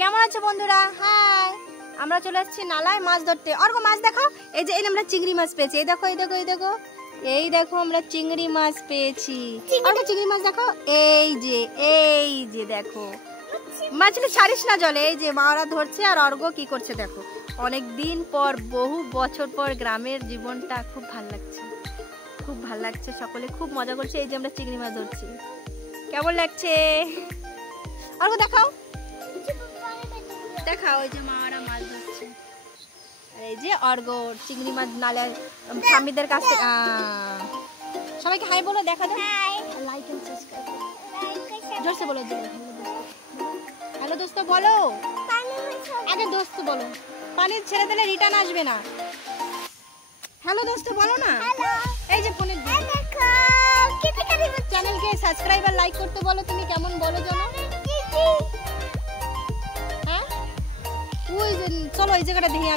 কেমন আছো বন্ধুরা? হাই, আমরা চলে আসছি নালায় মাছ ধরতে। অর্ঘ মাছ দেখো, এই যে আমরা চিংড়ি মাছ পেয়েছি। এই দেখো, এই দেখো, এই দেখো, এই দেখো আমরা চিংড়ি মাছ পেয়েছি। অর্ঘ চিংড়ি মাছ দেখো, এই যে দেখো। মাছটা ছাড়িস না জলে। এই যে মারা ধরছে আর অর্ঘ কি করছে দেখো। অনেক দিন পর, বহু বছর পর গ্রামের জীবনটা খুব ভাল লাগছে, খুব ভাল লাগছে। সকলে খুব মজা করছে। এই যে আমরা চিংড়ি মাছ ধরছি, কেমন লাগছে অর্ঘ? দেখাও দেখাও, ওই যে মারা মাছ ধরছে। এই যে অর্ঘ চিংড়ি মাছ নালে ঠাম্মিদের কাছ থেকে। সবাইকে হাই বলো, দেখা দাও, লাইক এন্ড সাবস্ক্রাইব জোরসে বলো। হ্যালো দোস্ত বলো, আগে দোস্ত বলো, পানি ছেড়ে দিলে রিটার্ন আসবে না। হ্যালো দোস্ত বলো না। এই যে ফোনের চ্যানেলকে সাবস্ক্রাইব আর লাইক করতে বলো। তুমি কেমন বলো জানো? হ্যাঁ, ওই চলো এই জায়গাটা দেখি।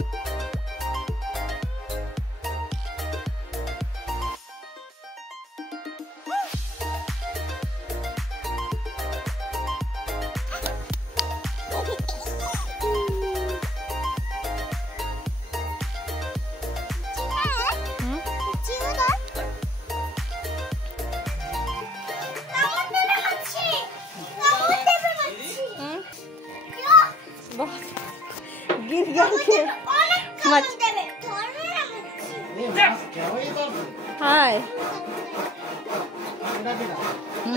হাই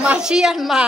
মাসি আর মা।